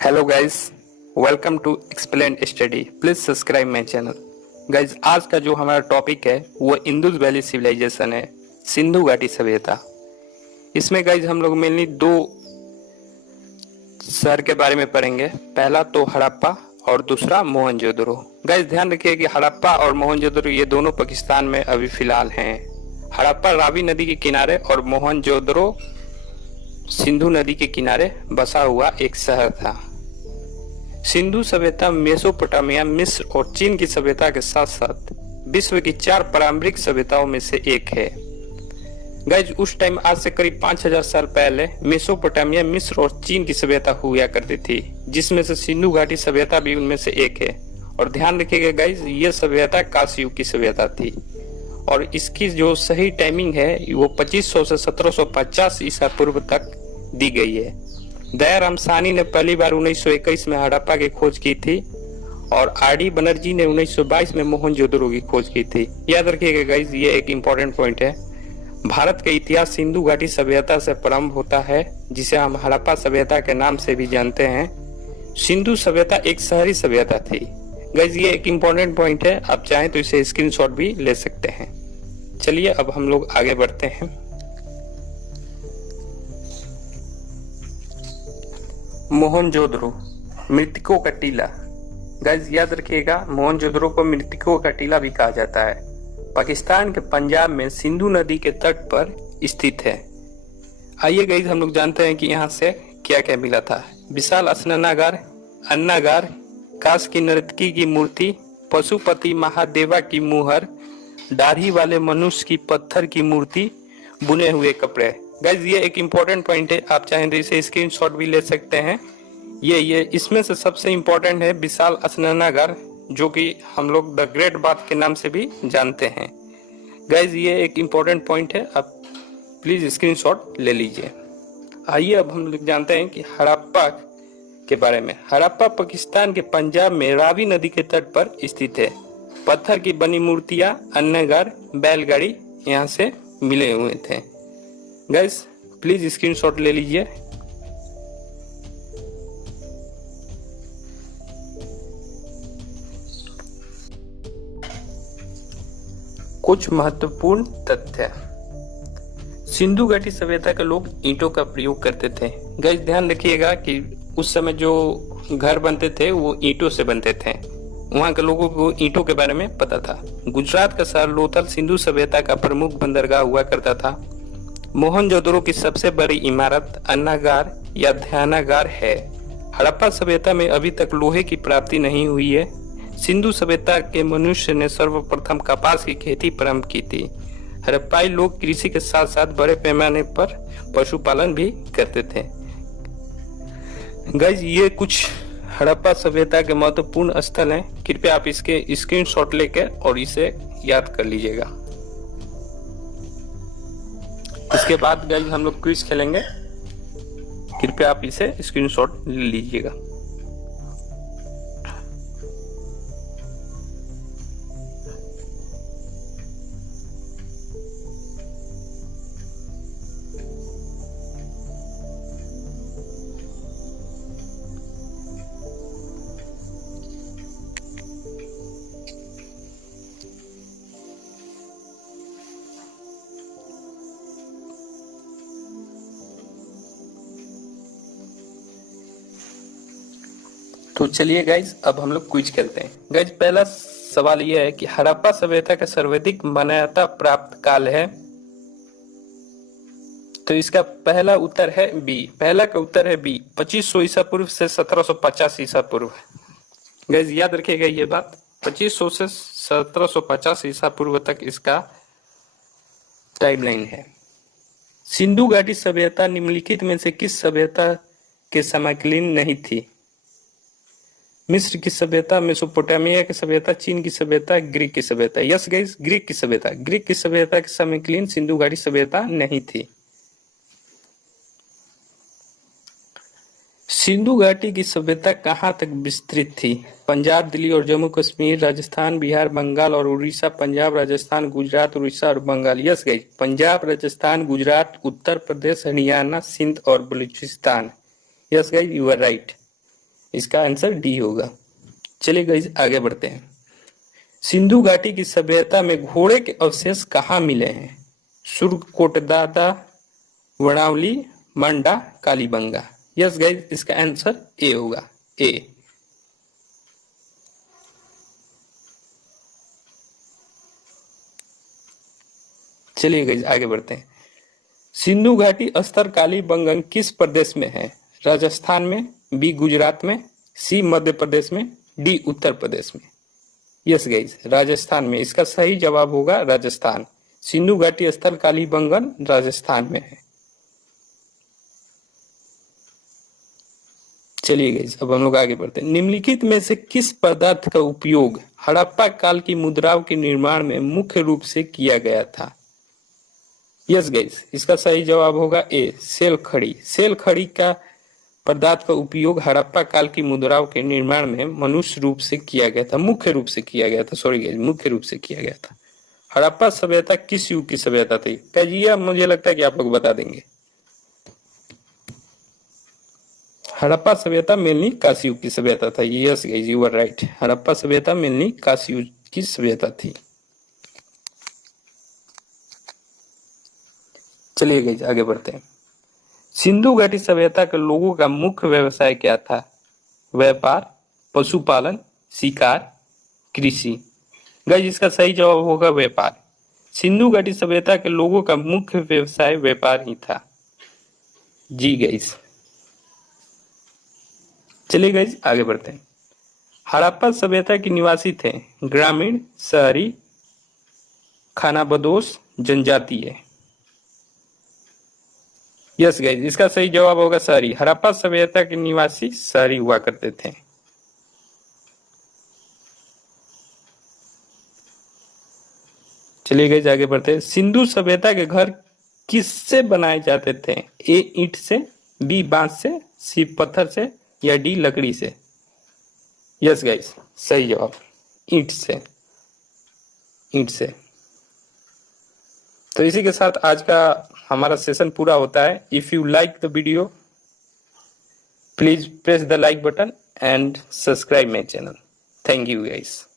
Hello guys, welcome to Explain Study. Please subscribe my channel. Guys, आज का जो हमारा टॉपिक है वो इंडस वैली सिविलाइजेशन है, सिंधु घाटी सभ्यता। इसमें गाइस हम लोग मेनली दो शहर के बारे में पढ़ेंगे। पहला तो हड़प्पा और दूसरा मोहनजोदड़ो। गाइस ध्यान रखिए कि हड़प्पा और मोहनजोदड़ो ये दोनों पाकिस्तान में अभी फिलहाल हैं। हड़प्पा रावी नदी के किनारे और मोहनजोदड़ो सिंधु नदी के किनारे बसा हुआ एक शहर था। सिंधु सभ्यता मेसोपोटामिया, मिस्र और चीन की सभ्यता के साथ साथ विश्व की 4 पारंपरिक सभ्यताओं में से एक है। गाइज उस टाइम आज से करीब 5000 साल पहले मेसोपोटामिया, मिस्र और चीन की सभ्यता हुआ करती थी, जिसमें से सिंधु घाटी सभ्यता भी उनमें से एक है। और ध्यान रखिएगा गाइज, ये सभ्यता कांस्य युग की सभ्यता थी और इसकी जो सही टाइमिंग है वो 2500 से 1750 ईसा पूर्व तक दी गई है। दयाराम साहनी ने पहली बार 1921 में हड़प्पा की खोज की थी और आर.डी. बनर्जी ने 1922 में मोहनजोदड़ो की खोज की थी। याद रखिएगा गाइज, ये एक इम्पोर्टेंट पॉइंट है। भारत का इतिहास सिंधु घाटी सभ्यता से प्रारंभ होता है, जिसे हम हड़प्पा सभ्यता के नाम से भी जानते हैं। सिंधु सभ्यता एक शहरी सभ्यता थी। गाइज ये एक इम्पोर्टेंट पॉइंट है, आप चाहें तो इसे स्क्रीनशॉट भी ले सकते हैं। चलिए अब हम लोग आगे बढ़ते हैं। मोहनजोदड़ो, मृतकों का टीला। गाइस याद रखिएगा, मोहनजोदड़ो को मृतकों का टीला भी कहा जाता है। पाकिस्तान के पंजाब में सिंधु नदी के तट पर स्थित है। आइए गाइस हम लोग जानते हैं कि यहाँ से क्या क्या मिला था। विशाल स्नानागार, अन्नागार, काश की नर्तकी की मूर्ति, पशुपति महादेवा की मुहर, दाढ़ी वाले मनुष्य की पत्थर की मूर्ति, बुने हुए कपड़े। गाइज ये एक इम्पोर्टेंट पॉइंट है, आप चाहें तो इसे स्क्रीनशॉट भी ले सकते हैं। ये इसमें से सबसे इम्पोर्टेंट है विशाल स्नानागार, जो कि हम लोग द ग्रेट बाथ के नाम से भी जानते हैं। गाइज ये एक इम्पोर्टेंट पॉइंट है, आप प्लीज स्क्रीनशॉट ले लीजिए। आइए अब हम लोग जानते हैं कि हड़प्पा के बारे में। हड़प्पा पाकिस्तान के पंजाब में रावी नदी के तट पर स्थित है। पत्थर की बनी मूर्तियां, अन्नगार, बैलगाड़ी यहाँ से मिले हुए थे। गाइस प्लीज स्क्रीनशॉट ले लीजिए। कुछ महत्वपूर्ण तथ्य। सिंधु घाटी सभ्यता के लोग ईंटों का प्रयोग करते थे। गाइस ध्यान रखिएगा कि उस समय जो घर बनते थे वो ईंटों से बनते थे। वहां के लोगों को ईंटों के बारे में पता था। गुजरात का शहर लोथल सिंधु सभ्यता का प्रमुख बंदरगाह हुआ करता था। मोहनजोदड़ो की सबसे बड़ी इमारत अन्नागार या ध्यानागार है। हड़प्पा सभ्यता में अभी तक लोहे की प्राप्ति नहीं हुई है। सिंधु सभ्यता के मनुष्य ने सर्वप्रथम कपास की खेती प्रारंभ की थी। हड़प्पाई लोग कृषि के साथ साथ बड़े पैमाने पर पशुपालन भी करते थे। गाइज ये कुछ हड़प्पा सभ्यता के महत्वपूर्ण स्थल हैं। कृपया आप इसके स्क्रीनशॉट लेकर और इसे याद कर लीजिएगा। इसके बाद गाइस हम लोग क्विज खेलेंगे, कृपया आप इसे स्क्रीनशॉट ले लीजिएगा। तो चलिए गाइज अब हम लोग क्विज खेलते हैं। गाइज पहला सवाल यह है कि हड़प्पा सभ्यता का सर्वाधिक मान्यता प्राप्त काल है। तो इसका पहला उत्तर है बी। पहला का उत्तर है बी, 2500 ईसा पूर्व से 1750 ईसा पूर्व। गाइज याद रखिएगा ये बात, 2500 से 1750 ईसा पूर्व तक इसका टाइमलाइन है। सिंधु घाटी सभ्यता निम्नलिखित में से किस सभ्यता के समकालीन नहीं थी? मिस्र की सभ्यता, मेसोपोटामिया की सभ्यता, चीन की सभ्यता, ग्रीक की सभ्यता। यस गाइस, ग्रीक की सभ्यता। ग्रीक की सभ्यता के समकालीन सिंधु घाटी सभ्यता नहीं थी। सिंधु घाटी की सभ्यता कहाँ तक विस्तृत थी? पंजाब, दिल्ली और जम्मू कश्मीर, राजस्थान, बिहार, बंगाल और उड़ीसा। पंजाब, राजस्थान, गुजरात, उड़ीसा और बंगाल। यस गाइस, पंजाब, राजस्थान, गुजरात, उत्तर प्रदेश, हरियाणा, सिंध और Balochistan. Yes guys, you are right. इसका आंसर डी होगा। चलिए गाइस आगे बढ़ते हैं। सिंधु घाटी की सभ्यता में घोड़े के अवशेष कहाँ मिले हैं? सुरकोटदादा, वर्णावली, मंडा, कालीबंगा। यस गाइस, इसका आंसर ए होगा, ए। चलिए गाइस आगे बढ़ते हैं। सिंधु घाटी स्तर कालीबंगन किस प्रदेश में है? राजस्थान में, बी गुजरात में, सी मध्य प्रदेश में, डी उत्तर प्रदेश में। यस गाइस, राजस्थान में। इसका सही जवाब होगा राजस्थान। सिंधु घाटी स्तर कालीबंगन राजस्थान में है। चलिए गाइस अब हम लोग आगे बढ़ते हैं। निम्नलिखित में से किस पदार्थ का उपयोग हड़प्पा काल की मुद्राओं के निर्माण में मुख्य रूप से किया गया था? यस गाइस, इसका सही जवाब होगा ए, सेल खड़ी। सेल खड़ी का पदार्थ का उपयोग हड़प्पा काल की मुद्राओं के निर्माण में मनुष्य रूप से किया गया था, मुख्य रूप से किया गया था। सॉरी गाइस, मुख्य रूप से किया गया था। हड़प्पा सभ्यता किस युग की सभ्यता थी? पेजिया मुझे लगता है कि आप लोग बता देंगे। हड़प्पा सभ्यता मेनली कांस्य युग की सभ्यता था। Yes guys, you are right. Harappa सभ्यता मेनली कांस्य युग की सभ्यता थी। चलिए गाइस आगे बढ़ते हैं। सिंधु घाटी सभ्यता के लोगों का मुख्य व्यवसाय क्या था? व्यापार, पशुपालन, शिकार, कृषि। गाइस इसका सही जवाब होगा व्यापार। सिंधु घाटी सभ्यता के लोगों का मुख्य व्यवसाय व्यापार ही था। जी गाइस। चलिए गाइस आगे बढ़ते हैं। हड़प्पा सभ्यता के निवासी थे ग्रामीण, शहरी, खानाबदोश, जनजातीय। यस गाइस, इसका सही जवाब होगा शहरी। हड़प्पा सभ्यता के निवासी शहरी हुआ करते थे। चलिए गाइस आगे बढ़ते हैं। सिंधु सभ्यता के घर किससे बनाए जाते थे? ए ईंट से, बी बांस से, सी पत्थर से, या डी लकड़ी से। यस गाइस, सही जवाब ईंट से। ईंट से। तो इसी के साथ आज का हमारा सेशन पूरा होता है। If you like the video please press the like button and subscribe my channel. Thank you guys.